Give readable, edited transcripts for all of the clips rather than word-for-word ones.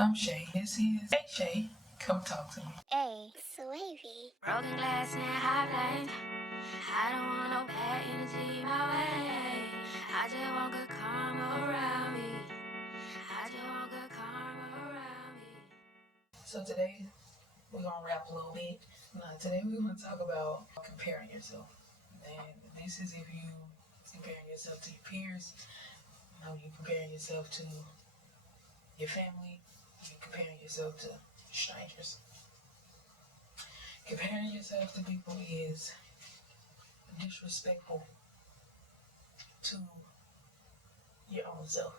I'm Shay. This is Hey Shay. Come talk to me. Hey, Slavy. Broken glass and high flames. I don't want no bad energy my way. I just want good karma around me. I just want good karma around me. So today we're gonna rap a little bit. Today we're gonna talk about comparing yourself. And this is if you comparing yourself to your peers, how you comparing yourself to your family, you comparing yourself to strangers. Comparing yourself to people is disrespectful to your own self.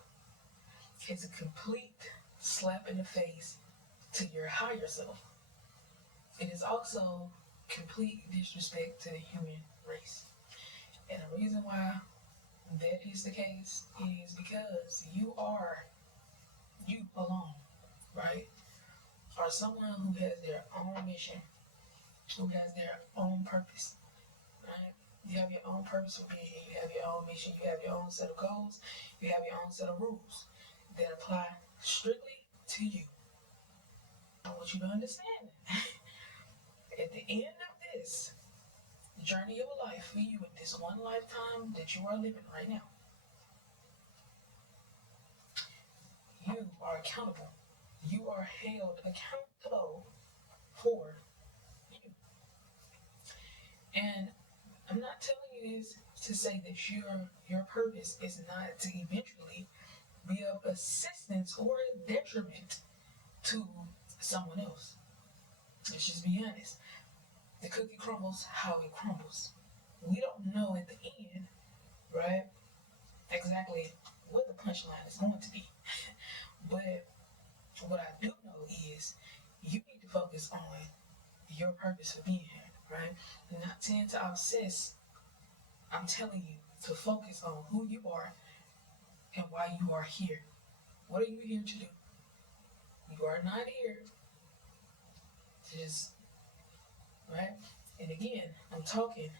It's a complete slap in the face to your higher self. It is also complete disrespect to the human race. And the reason why that is the case is because you are you alone, right? Or someone who has their own mission, who has their own purpose, right? You have your own purpose for being here. You have your own mission. You have your own set of goals. You have your own set of rules that apply strictly to you. I want you to understand that. At the end of this journey of a life for you in this one lifetime that you are living right now, you are accountable. You are held accountable for you. And I'm not telling you this to say that your purpose is not to eventually be of assistance or detriment to someone else. Let's just be honest. The cookie crumbles how it crumbles. We don't know at the end, right, exactly what the punchline is going to be. But what I do know is you need to focus on your purpose for being here, right? Not tend to obsess. I'm telling you to focus on who you are and why you are here. What are you here to do? You are not here to just, right? And again, I'm talking,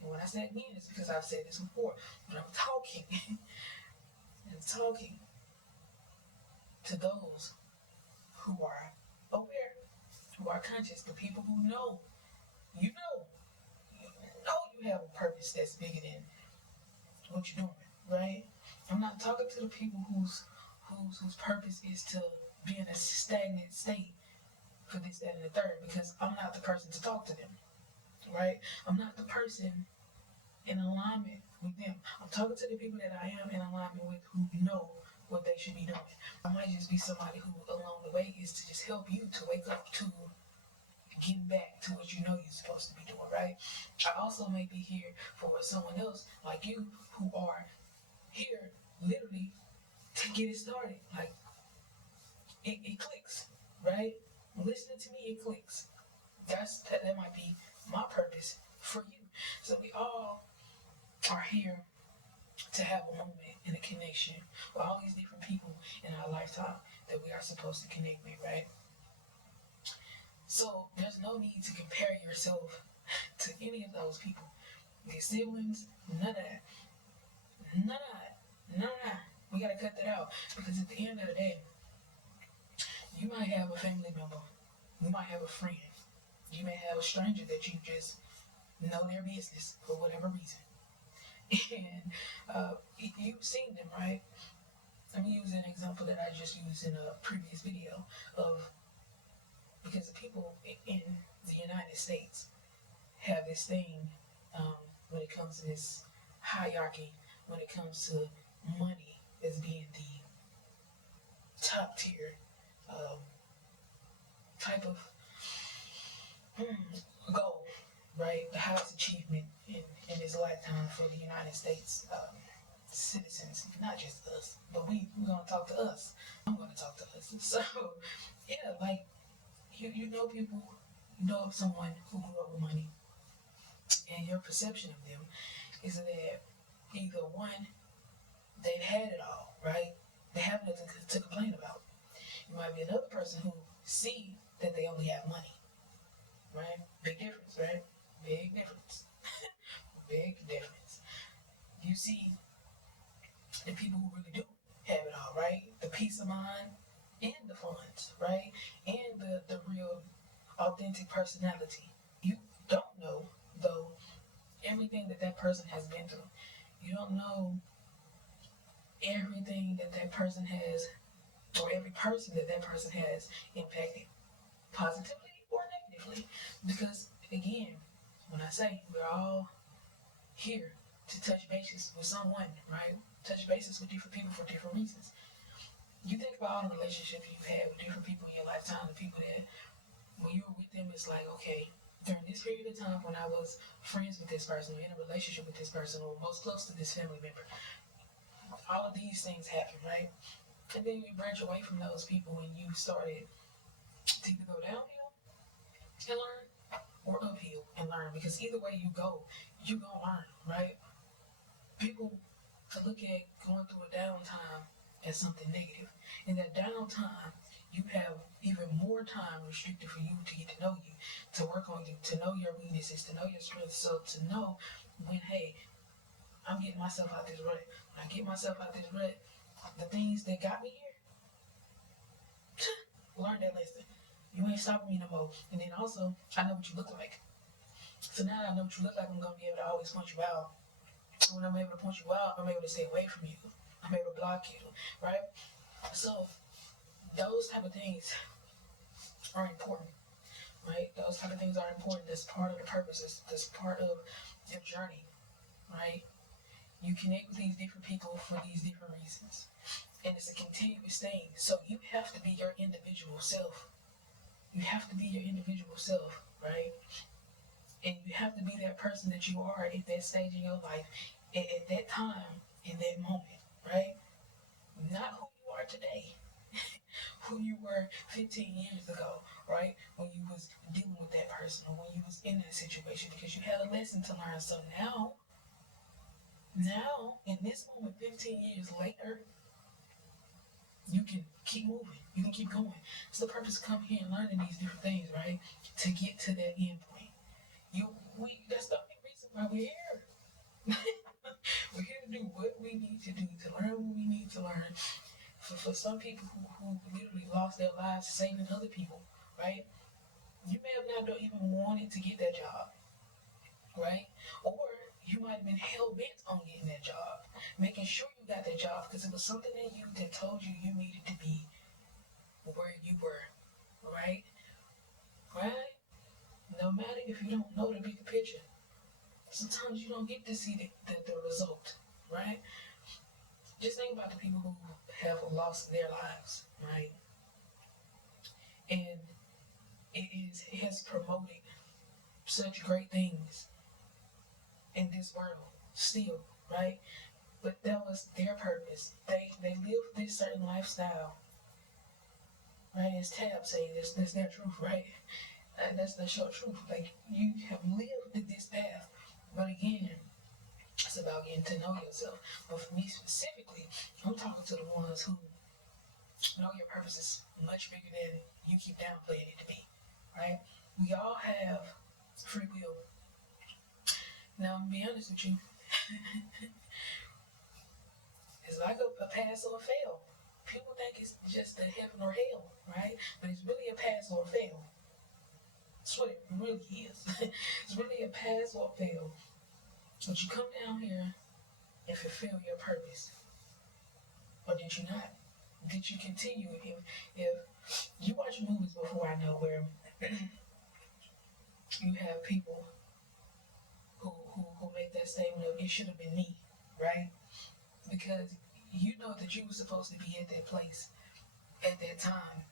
and when I say again, it's because I've said this before, but I'm talking, to those who are aware, who are conscious, the people who know, you have a purpose that's bigger than what you're doing, right? I'm not talking to the people whose purpose is to be in a stagnant state for this, that, and the third, because I'm not the person to talk to them, right? I'm not the person in alignment with them. I'm talking to the people that I am in alignment with who know what they should be doing. I might just be somebody who along the way is to just help you to wake up to getting back to what you know you're supposed to be doing, right? I also may be here for someone else like you who are here literally to get it started. Like it clicks, right? Listening to me, it clicks. That might be my purpose for you. So we all are here to have a moment and a connection with all these different people in our lifetime that we are supposed to connect with, right? So there's no need to compare yourself to any of those people. Your siblings, none of that. None of that. We gotta cut that out, because at the end of the day, you might have a family member, you might have a friend, you may have a stranger that you just know their business for whatever reason. And you've seen them, right? Let me use an example that I just used in a previous video of, because the people in the United States have this thing when it comes to this hierarchy, when it comes to money as being the top tier type of goal, right? The highest achievement in this lifetime for the United States citizens, not just us, but we're going to talk to us. I'm going to talk to us. So, yeah, like, you know people, you know of someone who grew up with money, and your perception of them is that either one, they've had it all, right? They have nothing to complain about. You might be another person who see that they only have money, right? Big difference, right? Big difference. Big difference. You see the people who really do have it all, right? The peace of mind and the fun, right? And the real authentic personality. You don't know, though, everything that person has been through. You don't know everything that person has, or every person that person has impacted positively or negatively. Because, again, when I say we're all here to touch bases with someone, right? Touch bases with different people for different reasons. You think about all the relationships you've had with different people in your lifetime, the people that when you were with them, it's like, okay, during this period of time when I was friends with this person or in a relationship with this person or most close to this family member, all of these things happen, right? And then you branch away from those people when you started to either go downhill and learn or uphill and learn, because either way you go, you're gonna learn, right? People to look at going through a downtime as something negative. In that downtime, you have even more time restricted for you to get to know you, to work on you, to know your weaknesses, to know your strengths, so to know when, hey, I'm getting myself out this rut. When I get myself out this rut, the things that got me here, learn that lesson. You ain't stopping me no more. And then also, I know what you look like. So now I know what you look like, I'm going to be able to always point you out. When I'm able to point you out, I'm able to stay away from you. I'm able to block you, right? So those type of things are important, right? Those type of things are important. That's part of the purpose. That's part of your journey, right? You connect with these different people for these different reasons. And it's a continuous thing. So you have to be your individual self. You have to be your individual self, right? And you have to be that person that you are at that stage in your life, at that time, in that moment, right? Not who you are today. Who you were 15 years ago, right? When you was dealing with that person or when you was in that situation, because you had a lesson to learn. So now, in this moment, 15 years later, you can keep moving. You can keep going. It's the purpose to come here and learning these different things, right? To get to that end point. That's the only reason why we're here. We're here to do what we need to do, to learn what we need to learn. For some people who literally lost their lives saving other people, right? You may have not even wanted to get that job, right? Or you might have been hell-bent on getting that job, making sure you got that job because it was something in you that told you you needed to be where you were, right? Right? No matter if you don't know the bigger picture, sometimes you don't get to see the result, right? Just think about the people who have lost their lives, right? And it has promoted such great things in this world still, right? But that was their purpose. They lived this certain lifestyle, right? As Tab say, that's their truth, right? And that's the short truth. Like, you have lived this path, but again, it's about getting to know yourself. But for me specifically, I'm talking to the ones who know your purpose is much bigger than you keep downplaying it to be, right? We all have free will. Now, I'm gonna be honest with you. It's like a pass or a fail. People think it's just a heaven or hell, right? But it's really a pass or a fail. That's what it really is. It's really a pass or a fail. But you come down here and fulfill your purpose. Or did you not? Did you continue? If you watch movies before, I know, where you have people who make that statement of, it should have been me, right? Because you know that you were supposed to be at that place at that time,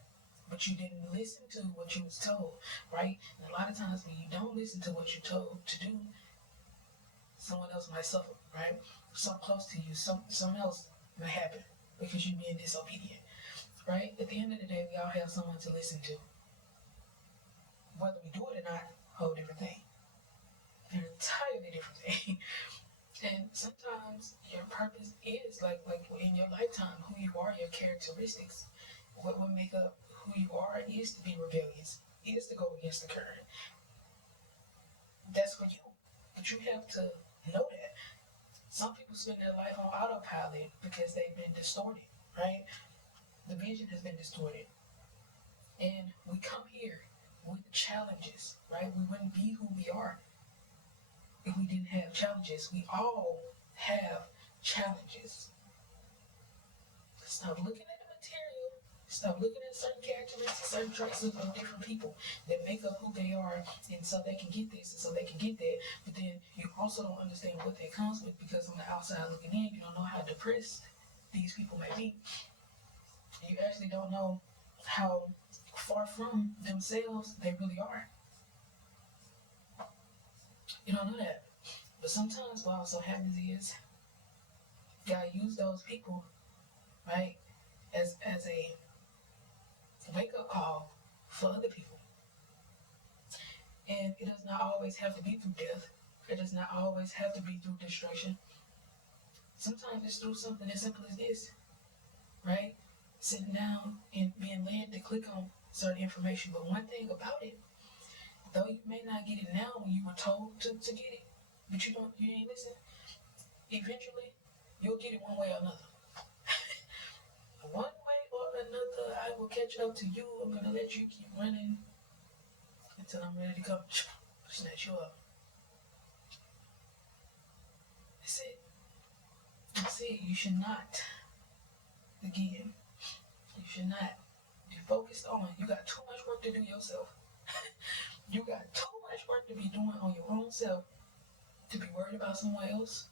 but you didn't listen to what you was told, right? And a lot of times when you don't listen to what you're told to do, someone else might suffer, right? Something close to you, something else might happen because you're being disobedient, right? At the end of the day, we all have someone to listen to. Whether we do it or not, a whole different thing. An entirely different thing. And sometimes your purpose is like in your lifetime, who you are, your characteristics, what will make up who you are is to be rebellious, is to go against the current. That's for you. But you have to know that. Some people spend their life on autopilot because they've been distorted, right? The vision has been distorted. And we come here with challenges, right? We wouldn't be who we are if we didn't have challenges. We all have challenges. Stop looking at the material. Stop looking at certain characteristics, certain traits of different people that make up who they are, and so they can get this and so they can get that. But then you also don't understand what that comes with, because on the outside looking in, you don't know how depressed these people may be. You actually don't know how far from themselves they really are. You don't know that. But sometimes what also happens is God use those people, right, as a wake-up call for other people. And it does not always have to be through death. It does not always have to be through destruction. Sometimes it's through something as simple as this, right? Sitting down and being led to click on certain information. But one thing about it, though you may not get it now when you were told to get it, but you ain't listen, eventually you'll get it one way or another. One way or another, I will catch up to you. I'm gonna let you keep running until I'm ready to come snatch you up. That's it. That's it. You should not, again, you should not be focused on, you got too much work to do yourself. You got too much work to be doing on your own self to be worried about someone else.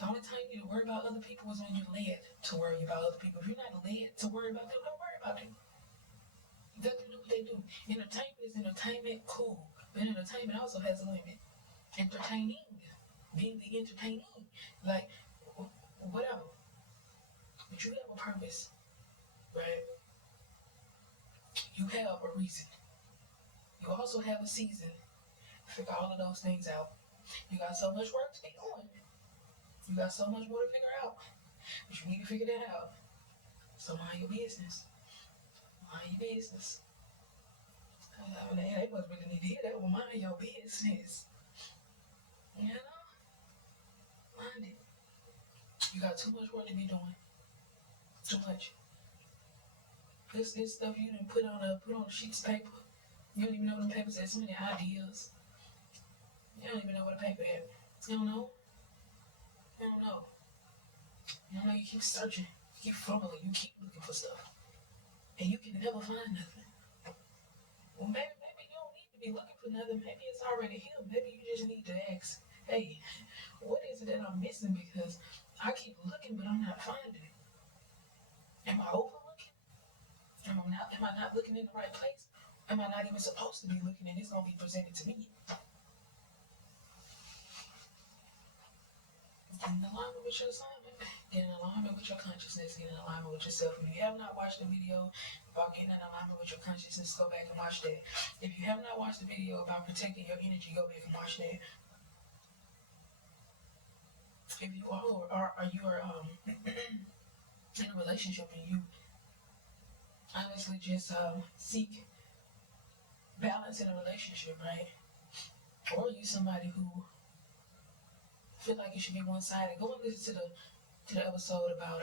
The only time you need to worry about other people is when you're led to worry about other people. If you're not led to worry about them, don't worry about them. Let them do what they do. Entertainment is entertainment, cool. But entertainment also has a limit. Entertaining, being the entertaining, like, whatever. But you have a purpose, right? You have a reason. You also have a season. Figure all of those things out. You got so much work to be doing. You got so much more to figure out. But you need to figure that out. So mind your business. Mind your business. I mean, they must really need to hear that. Well, mind your business. You know? Mind it. You got too much work to be doing. Too much. This stuff you didn't put on sheets of paper. You don't even know what the paper says. So many ideas. You don't even know what a paper is. You don't know. You don't know. You don't know. You keep searching. You keep fumbling. You keep looking for stuff. And you can never find nothing. Well, maybe you don't need to be looking for nothing. Maybe it's already here. Maybe you just need to ask, hey, what is it that I'm missing? Because I keep looking, but I'm not finding it. Am I overlooking? Am I not looking in the right place? Am I not even supposed to be looking, and it's going to be presented to me? Get in alignment with your assignment. Get in alignment with your consciousness. Get in alignment with yourself. If you have not watched the video about getting in alignment with your consciousness, go back and watch that. If you have not watched the video about protecting your energy, go back and watch that. If you are in a relationship and you honestly just seek balance in a relationship, right? Or you somebody who feel like it should be one-sided, go and listen to the episode about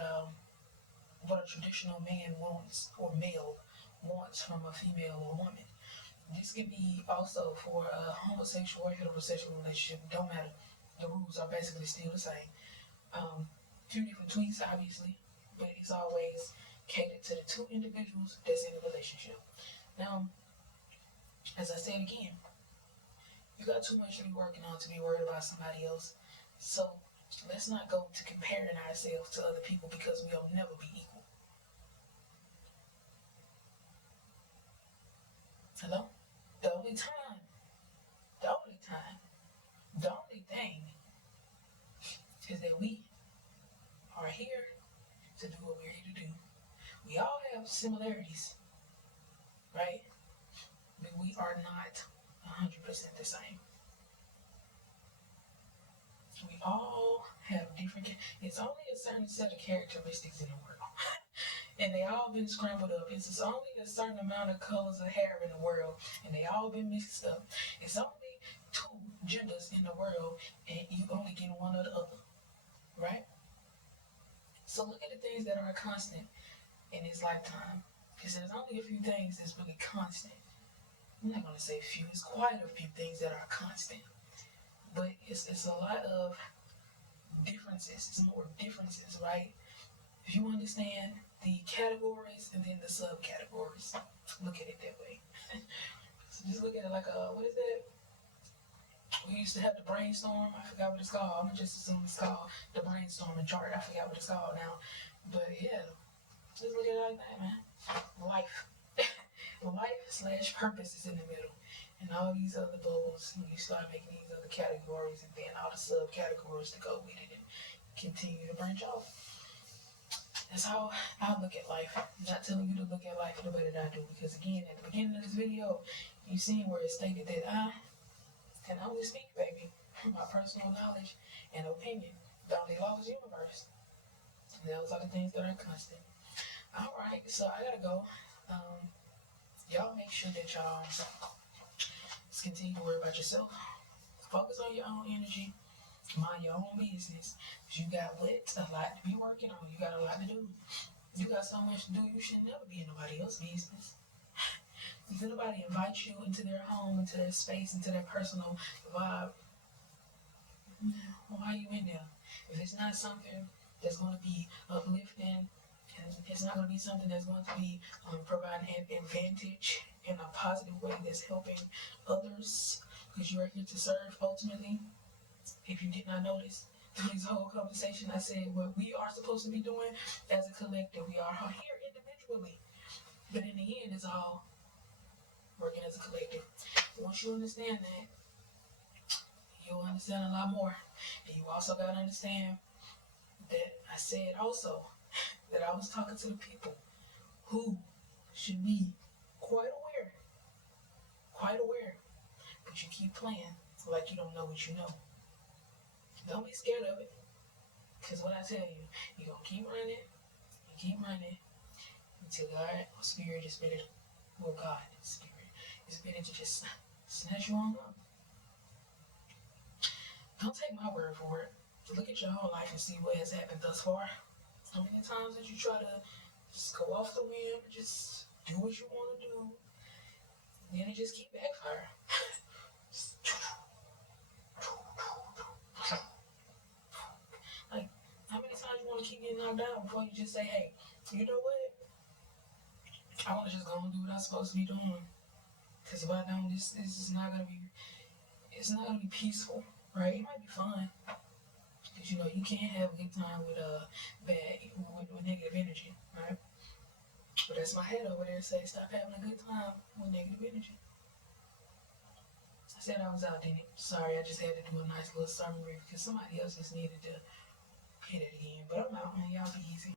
what a traditional man wants, or male wants from a female or woman. This could be also for a homosexual or heterosexual relationship. Don't matter. The rules are basically still the same. Two different tweets, obviously, but it's always catered to the two individuals that's in the relationship. Now, as I said again, you got too much to be working on to be worried about somebody else. So let's not go to comparing ourselves to other people, because we'll never be equal. Hello? The only thing is that we are here to do what we're here to do. We all have similarities, right? But we are not 100% the same. We all have different, it's only a certain set of characteristics in the world. And they all been scrambled up. It's only a certain amount of colors of hair in the world, and they all been mixed up. It's only two genders in the world, and you only get one or the other, right? So look at the things that are constant in this lifetime. Because there's only a few things that's really constant. I'm not going to say few, it's quite a few things that are constant. But it's a lot of differences. It's more differences, right? If you understand the categories and then the subcategories, look at it that way. So just look at it like what is that? We used to have the brainstorm. I forgot what it's called. I'm just assuming it's called the brainstorming chart. I forgot what it's called now. But yeah, just look at it like that, man. Life. Life / purpose is in the middle. And all these other bubbles, you start making these other categories and then all the subcategories to go with it and continue to branch off. That's how I look at life. I'm not telling you to look at life the way that I do, because again, at the beginning of this video, you seen where it stated that I can only speak, baby, from my personal knowledge and opinion about the laws of the universe. And those are the things that are constant. All right, so I gotta go. Y'all make sure that y'all just continue to worry about yourself. Focus on your own energy. Mind your own business. Because you got a lot to be working on. You got a lot to do. You got so much to do, you should never be in nobody else's business. If anybody invites you into their home, into their space, into their personal vibe, why are you in there? If it's not something that's going to be uplifting, and it's not going to be something that's going to be providing an advantage in a positive way that's helping others, because you are here to serve ultimately. If you did not notice, through this whole conversation, I said what we are supposed to be doing as a collective. We are here individually, but in the end, it's all working as a collective. Once you understand that, you'll understand a lot more. And you also got to understand that I said also that I was talking to the people who should be quite aware, but you keep playing like you don't know what you know. Don't be scared of it, because what I tell you, you're going to keep running until God or Spirit is ready, or God, Spirit, is ready to just snatch you on up. Don't take my word for it. Look at your whole life and see what has happened thus far. How many times did you try to just go off the whim and just do what you want to do? And then it just keep backfiring. Like, how many times you want to keep getting knocked down before you just say, hey, you know what? I want to just go and do what I'm supposed to be doing. Because if I don't, this is not going to be, it's not going to be peaceful, right? It might be fun. Because, you know, you can't have a good time with with negative energy, right? But that's my head over there say, stop having a good time with negative energy. I said I was out, didn't it? Sorry, I just had to do a nice little summary because somebody else just needed to hit it again. But I'm out, man. Y'all be easy.